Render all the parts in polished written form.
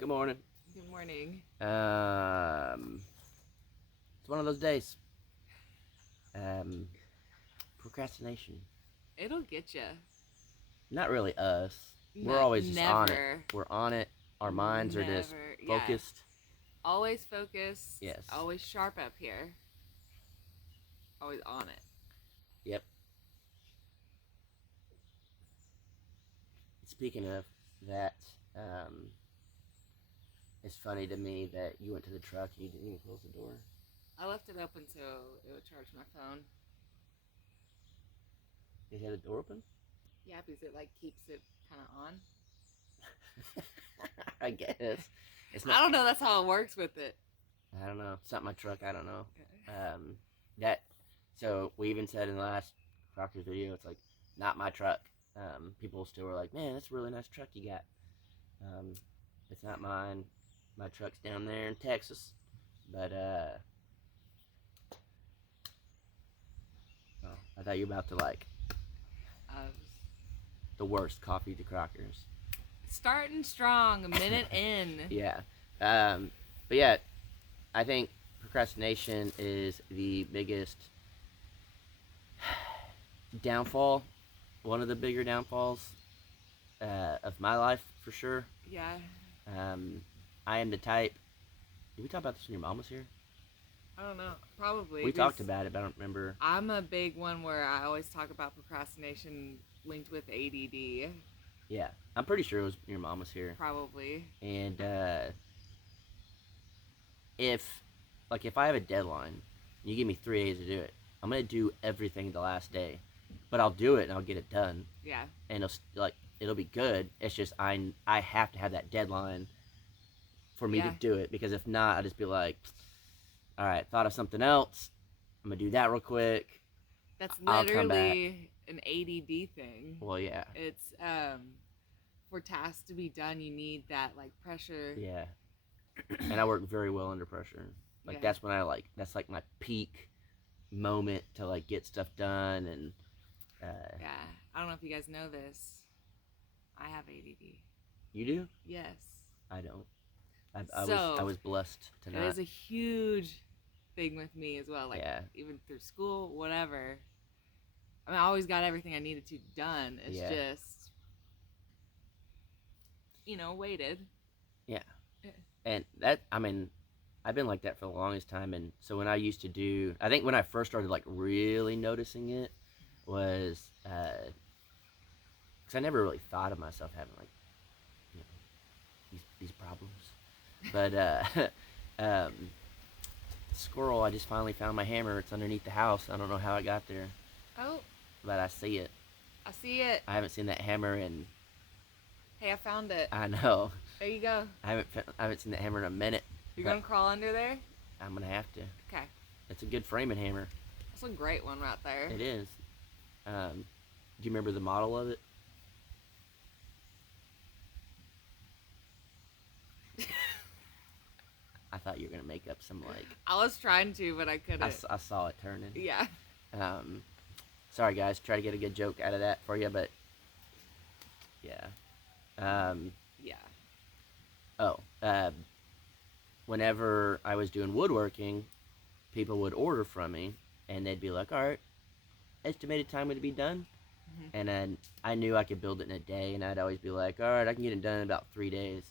Good morning. Good morning. It's one of those days. Um, Procrastination. It'll get you. Not really us. We're No, always just on it. never. We're on it. Our minds are just Never. Yeah. focused. Always focused. Yes. Always sharp up here. Always on it. Yep. Speaking of that, it's funny to me that you went to the truck and you didn't even close the door. I left it open so it would charge my phone. You had the door open? Yeah, because it keeps it kind of on. I guess. It's I don't know. That's how it works with it. I don't know. It's not my truck. I don't know. So we even said in the last Crockers video, it's like, not my truck. People still were like, man, that's a really nice truck you got. It's not mine. My truck's down there in Texas. But, oh, I thought you were about to the worst coffee to Crockers. Starting strong, a minute in. Yeah. But yeah, I think procrastination is the biggest downfall, one of the bigger downfalls of my life, for sure. Yeah. I am the type. Did we talk about this when your mom was here? I don't know. Probably. We talked about it, but I don't remember. I'm a big one where I always talk about procrastination linked with ADD. Yeah, I'm pretty sure it was your mom was here. Probably. And if I have a deadline, you give me 3 days to do it, I'm gonna do everything the last day, but I'll do it and I'll get it done. Yeah. And it'll be good. It's just I have to have that deadline for me to do it, because if not, I'll just be like, all right, thought of something else. I'm gonna do that real quick. That's literally an ADD thing. Well, yeah. It's for tasks to be done, you need that pressure. Yeah. And I work very well under pressure. That's when that's my peak moment to get stuff done. And yeah, I don't know if you guys know this. I have ADD. You do? Yes. I don't. I was blessed to not. It is a huge thing with me as well. Even through school, whatever. I mean, I always got everything I needed to done. It's just, waited. Yeah. And that, I mean, I've been like that for the longest time. And so when I used to do, I think when I first started really noticing it was, because I never really thought of myself having these problems. But squirrel, I just finally found my hammer. It's underneath the house. I don't know how it got there. Oh. But I see it. I see it. I haven't seen that hammer in... Hey, I found it. I know. There you go. I haven't seen that hammer in a minute. You're going to crawl under there? I'm going to have to. Okay. It's a good framing hammer. That's a great one right there. It is. Do you remember the model of it? I thought you were going to make up some I was trying to, but I couldn't. I saw it turning. Yeah. Sorry guys, try to get a good joke out of that for you, but yeah. Yeah. Oh, whenever I was doing woodworking, people would order from me, and they'd be like, all right, estimated time would be done. Mm-hmm. And then I knew I could build it in a day, and I'd always be like, all right, I can get it done in about 3 days.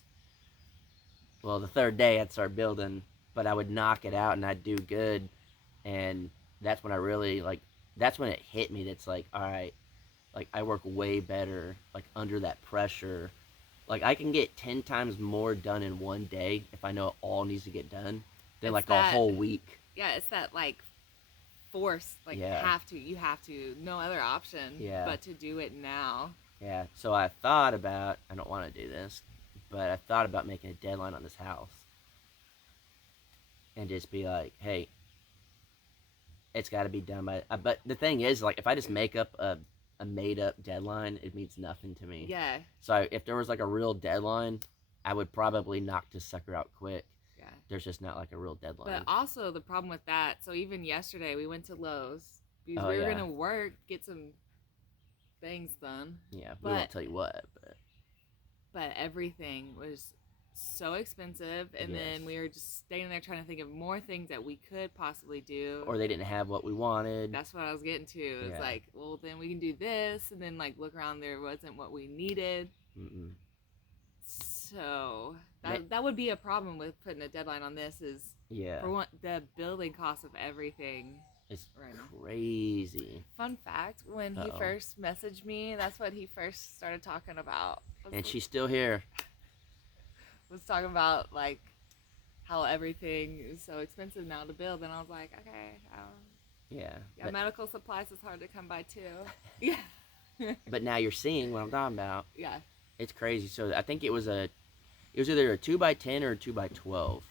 Well, the third day I'd start building, but I would knock it out and I'd do good. And that's when I really, that's when it hit me. That's all right, I work way better, under that pressure. I can get 10 times more done in one day if I know it all needs to get done than a whole week. Yeah, it's that force, you have to, no other option but to do it now. Yeah, so I thought about, I don't want to do this, but I thought about making a deadline on this house. And just be like, hey, it's got to be done by... But the thing is, if I just make up a made-up deadline, it means nothing to me. Yeah. So if there was, a real deadline, I would probably knock this sucker out quick. Yeah. There's just not, a real deadline. But also, the problem with that, so even yesterday, we went to Lowe's, because we were going to work, get some things done. Yeah, we won't tell you what, but... But everything was so expensive, and then we were just staying there trying to think of more things that we could possibly do, or they didn't have what we wanted. That's what I was getting to. It's like, well, then we can do this, and then like look around, there wasn't what we needed. Mm-mm. So that would be a problem with putting a deadline on this. Is for one, the building cost of everything. It's crazy. Fun fact, when he first messaged me, that's what he first started talking about. And she's still here. Was talking about like how everything is so expensive now to build, and I was like, okay, yeah, medical supplies is hard to come by too. Yeah. But now you're seeing what I'm talking about. Yeah. It's crazy. So I think it was either a 2x10 or a 2x12.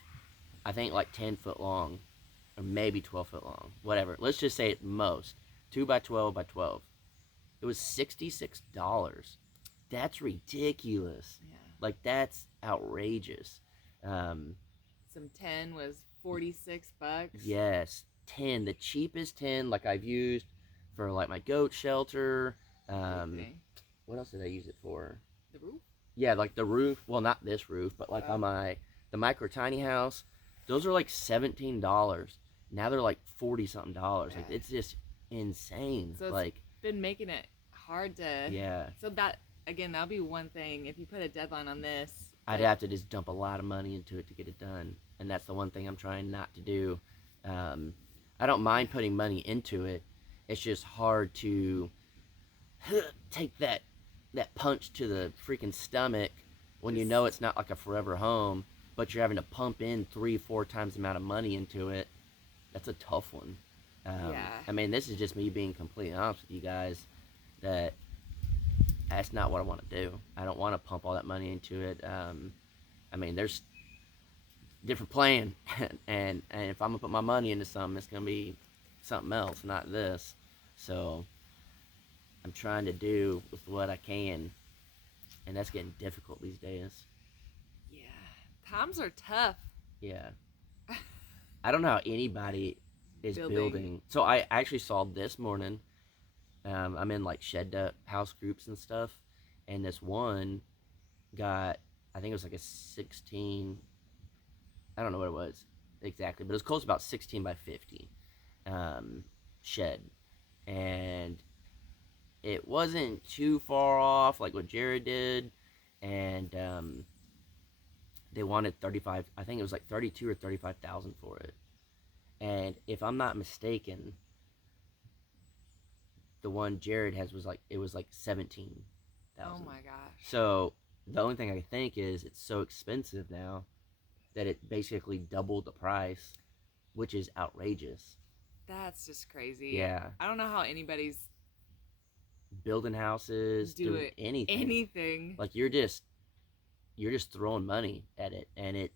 I think like 10 foot long, or maybe 12 foot long, whatever. Let's just say at most 2x12x12. It was $66. That's ridiculous. Yeah. Like that's outrageous. Some 10 was $46. Yes, 10, the cheapest 10 like I've used for like my goat shelter. What else did I use it for? The roof? Yeah, like the roof. Well, not this roof, but like on the micro tiny house. Those are like $17. Now they're like $40-something. Like it's just insane. So it's been making it hard to. Yeah. So that again, that'll be one thing. If you put a deadline on this, I'd have to just dump a lot of money into it to get it done, and that's the one thing I'm trying not to do. I don't mind putting money into it. It's just hard to take that punch to the freaking stomach when you know it's not like a forever home, but you're having to pump in 3-4 times the amount of money into it. That's a tough one. I mean, this is just me being completely honest with you guys that that's not what I want to do. I don't want to pump all that money into it. I mean, there's different plan, and if I'm gonna put my money into something, it's gonna be something else, not this. So I'm trying to do with what I can, and that's getting difficult these days. Yeah, times are tough. Yeah. I don't know how anybody is building. So I actually saw this morning, I'm in like shed house groups and stuff, and this one got, I think it was like a 16, I don't know what it was exactly, but it was close to about 16 by 50 shed, and it wasn't too far off like what Jared did, and they wanted 35, I think it was like 32 or 35,000 for it. And if I'm not mistaken, the one Jared has was like, it was like 17,000. Oh my gosh. So the only thing I can think is it's so expensive now that it basically doubled the price, which is outrageous. That's just crazy. Yeah. I don't know how anybody's building houses, doing anything. Anything. Like you're just throwing money at it, and it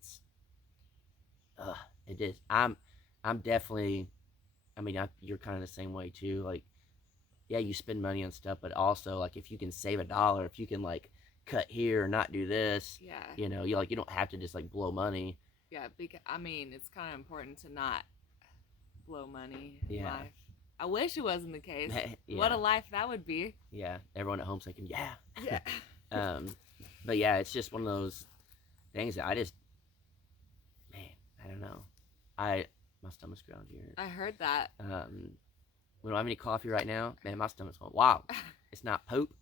is. I'm definitely, I mean, you're kind of the same way too. Like, yeah, you spend money on stuff, but also like if you can save $1, if you can like cut here or not do this, you know, you don't have to just like blow money. Yeah, because I mean, it's kind of important to not blow money in Yeah. life. I wish it wasn't the case. Yeah. What a life that would be. Yeah, everyone at home's thinking, yeah. Yeah. But yeah, it's just one of those things that I just, man, I don't know. My stomach's growling here. I heard that. We don't have any coffee right now. Man, my stomach's going, wow. It's not poop.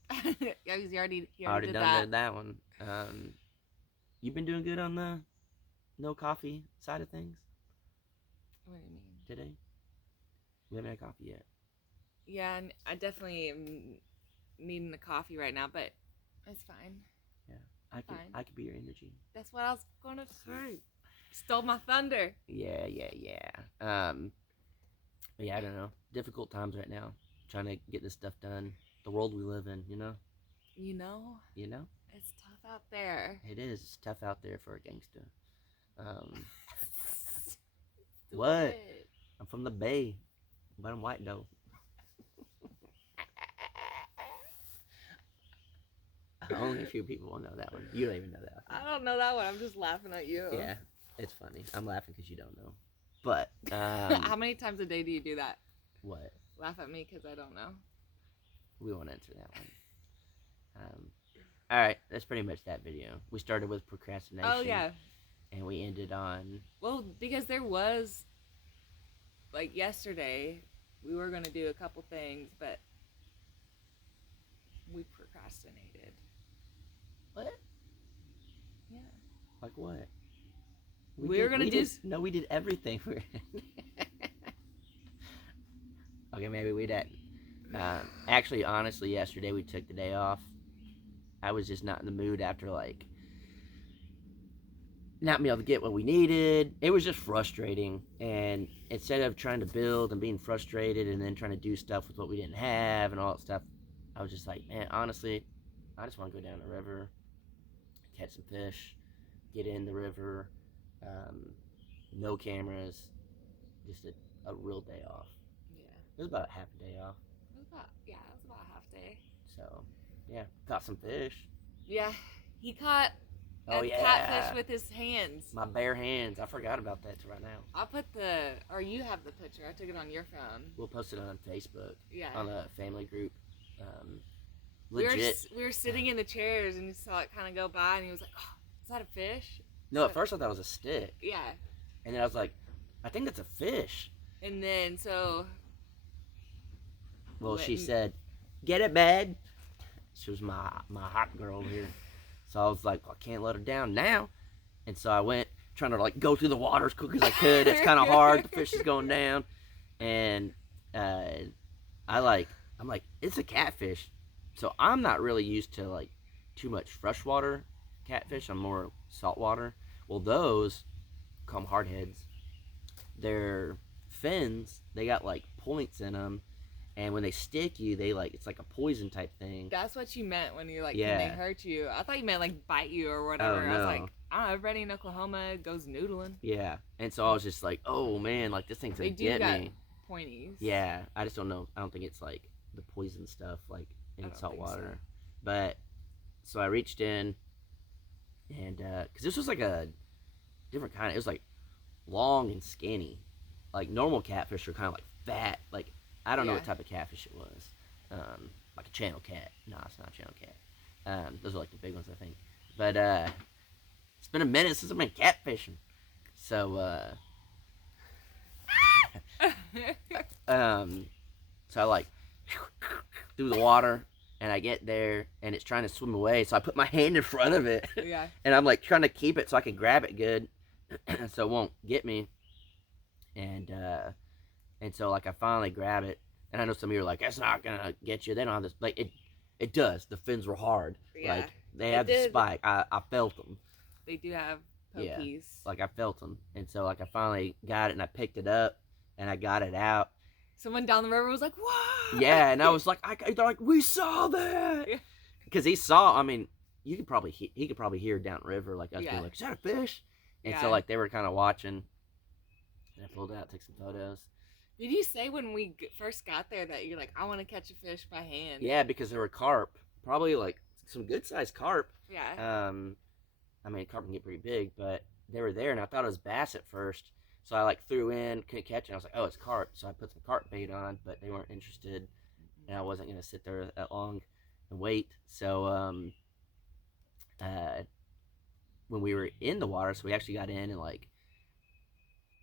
Yeah, he already did that one. You been doing good on the no coffee side of things? What do you mean? Today? We haven't had coffee yet. Yeah, and I definitely am needing the coffee right now, but it's fine. Yeah, I could be your energy. That's what I was going to say. Stole my thunder. Yeah. But yeah, I don't know. Difficult times right now. Trying to get this stuff done. The world we live in, you know? You know? It's tough out there. It is. It's tough out there for a gangster. What? I'm from the Bay, but I'm white though. Only a few people will know that one. You don't even know that one. I don't know that one. I'm just laughing at you. Yeah, it's funny. I'm laughing because you don't know. But how many times a day do you do that? Laugh at me because I don't know. We won't answer that one. All right, that's pretty much that video. We started with procrastination. Oh yeah. And we ended on. Well, because there was, like yesterday, we were gonna do a couple things, but we procrastinated. What? Yeah. Like what? We were gonna do. No, we did everything. Okay, maybe we didn't. Actually, honestly, yesterday we took the day off. I was just not in the mood after like not being able to get what we needed. It was just frustrating. And instead of trying to build and being frustrated and then trying to do stuff with what we didn't have and all that stuff, I was just like, man, honestly, I just want to go down the river, catch some fish, get in the river, no cameras, just a real day off. Yeah. It was about half a day off. It was about half day. So, yeah, caught some fish. Yeah, he caught catfish with his hands. My bare hands. I forgot about that till right now. I'll put you have the picture. I took it on your phone. We'll post it on Facebook. Yeah. On a family group. Legit. We were sitting in the chairs and you saw it kind of go by and he was like, oh, is that a fish? No, at first I thought it was a stick. Yeah. And then I was like, I think that's a fish. And then so. Well, she said, get it, babe. She was my hot girl over here. So I was like, well, I can't let her down now. And so I went trying to like go through the water as quick as I could. It's kind of hard. The fish is going down. And I'm like, it's a catfish. So I'm not really used to like too much freshwater catfish. I'm more saltwater. Well, those call them hardheads. Their fins, they got like points in them. And when they stick you, they like, it's like a poison type thing. That's what you meant when you're like, can they hurt you? I thought you meant like bite you or whatever. Oh, no. I was like, I don't know, everybody in Oklahoma goes noodling. Yeah. And so I was just like, oh man, like this thing's gonna get me. Pointies. Yeah. I just don't know. I don't think it's like the poison stuff like in salt water. So. But so I reached in and, cause this was like a different kind. It was like long and skinny. Like normal catfish are kind of like fat, like, I don't know what type of catfish it was. Like a channel cat. No, it's not a channel cat. Those are like the big ones, I think. But it's been a minute since I've been catfishing. So, so I like through the water, and I get there, and it's trying to swim away. So I put my hand in front of it, and I'm like trying to keep it so I can grab it good, so it won't get me. And so, like, I finally grab it, and I know some of you are like, that's not going to get you. They don't have this. Like, it does. The fins were hard. Yeah. Like, they have the spike. I felt them. They do have pokies. Yeah. Like, I felt them. And so, like, I finally got it, and I picked it up, and I got it out. Someone down the river was like, what? Yeah, and I was like, they're like, we saw that. Because he saw, I mean, he could probably hear downriver, like, us being like, is that a fish? And so, like, they were kind of watching, and I pulled it out, took some photos. Did you say when we first got there that you're like, I want to catch a fish by hand? Yeah, because there were carp. Probably like some good sized carp. Yeah. I mean, carp can get pretty big, but they were there, and I thought it was bass at first. So I like threw in, couldn't catch it. I was like, oh, it's carp. So I put some carp bait on, but they weren't interested, and I wasn't gonna sit there that long and wait. So when we were in the water, so we actually got in and like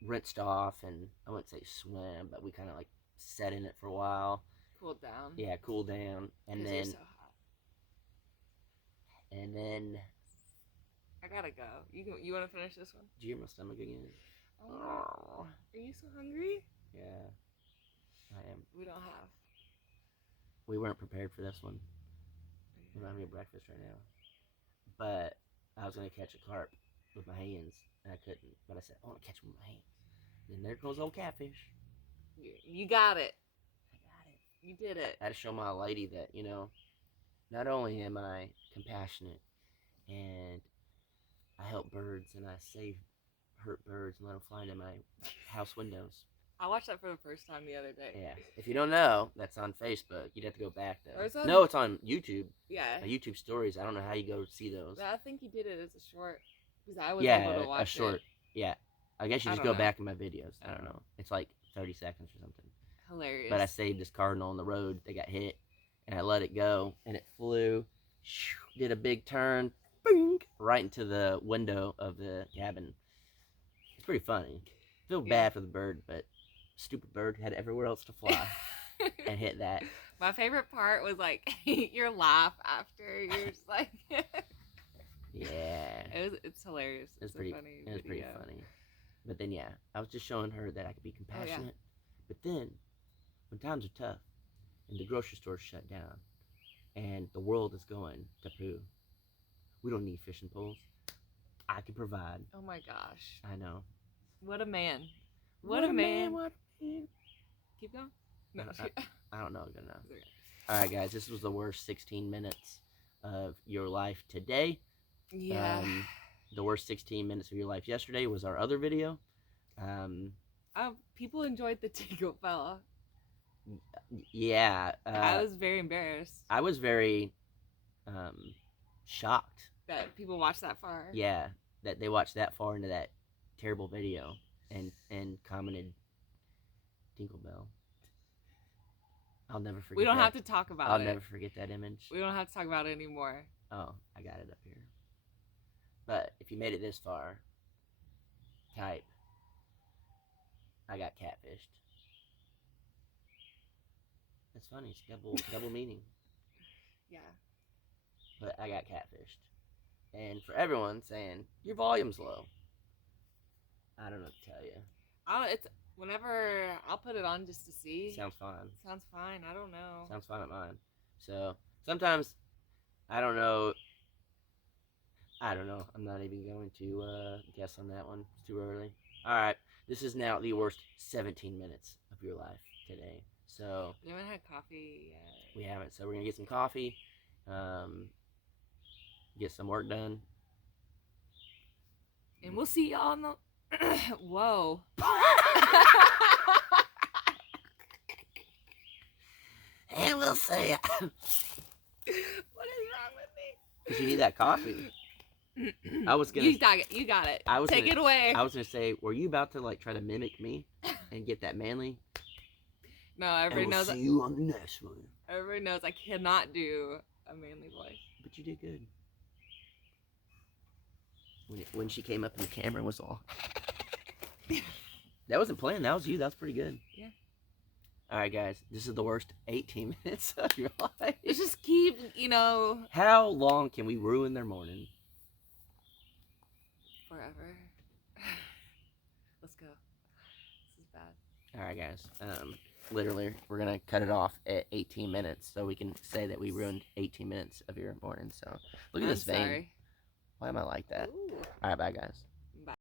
rinsed off, and I wouldn't say swim, but we kind of like sat in it for a while. Cooled down. Yeah, cooled down, and then. So hot. And then. I gotta go. You want to finish this one? Did you hear my stomach again? Oh. Are you so hungry? Yeah, I am. We weren't prepared for this one. We're not having breakfast right now. But I was gonna catch a carp with my hands, and I couldn't. But I said, I want to catch one with my hands. And there goes old catfish. You got it. I got it. You did it. I had to show my lady that, you know, not only am I compassionate and I help birds and I save hurt birds and let them fly into my house windows. I watched that for the first time the other day. Yeah. If you don't know, that's on Facebook. You'd have to go back though. It's no, it's on YouTube. Yeah. YouTube stories. I don't know how you go see those. But I think you did it as a short. Because I was able to watch a short. it. Yeah. I guess you just go back in my videos. I don't know. It's like 30 seconds or something. Hilarious. But I saved this cardinal on the road. They got hit, and I let it go, and it flew did a big turn, bing, right into the window of the cabin. It's pretty funny. Feel bad for the bird, but stupid bird had everywhere else to fly and hit that. My favorite part was like your laugh after. You're just like, yeah, it's hilarious. It's pretty funny. It was pretty funny. But then I was just showing her that I could be compassionate. But then when times are tough and the grocery store's shut down and the world is going to poo, we don't need fishing poles. I can provide. Oh my gosh. I know. What a man. What a man. What a man. Keep going. No. I don't know good enough. All right, guys. This was the worst 16 minutes of your life today. Yeah. The worst 16 minutes of your life yesterday was our other video. People enjoyed the Tingle Fella. Yeah. I was very embarrassed. I was very shocked. That people watched that far. Yeah, that they watched that far into that terrible video and commented Tinkerbell. I'll never forget. We don't that. have to talk about it. I'll never forget that image. We don't have to talk about it anymore. Oh, I got it up here. But if you made it this far, type, I got catfished. That's funny. It's double meaning. Yeah. But I got catfished. And for everyone saying, your volume's low, I don't know what to tell you. It's whenever I'll put it on just to see. Sounds fine. Sounds fine. I don't know. Sounds fine at mine. So sometimes I don't know. I'm not even going to guess on that one. It's too early. All right. This is now the worst 17 minutes of your life today. So we haven't had coffee yet. We haven't. So we're gonna get some coffee. Get some work done. And we'll see y'all on the... Whoa. And we'll see ya. What is wrong with me? Because you need that coffee. I was gonna... You got it. Take it away. I was gonna say, were you about to try to mimic me and get that manly? No, everybody knows. See you on the next one. Everybody knows I cannot do a manly voice. But you did good. When she came up in the camera and was all... That wasn't planned. That was you. That was pretty good. Yeah. All right, guys. This is the worst 18 minutes of your life. Let's just keep, How long can we ruin their morning? Forever. Let's go. This is bad. All right, guys. Literally, we're going to cut it off at 18 minutes so we can say that we ruined 18 minutes of your morning. So, look at this vein. Sorry. Why am I like that? Ooh. All right, bye, guys.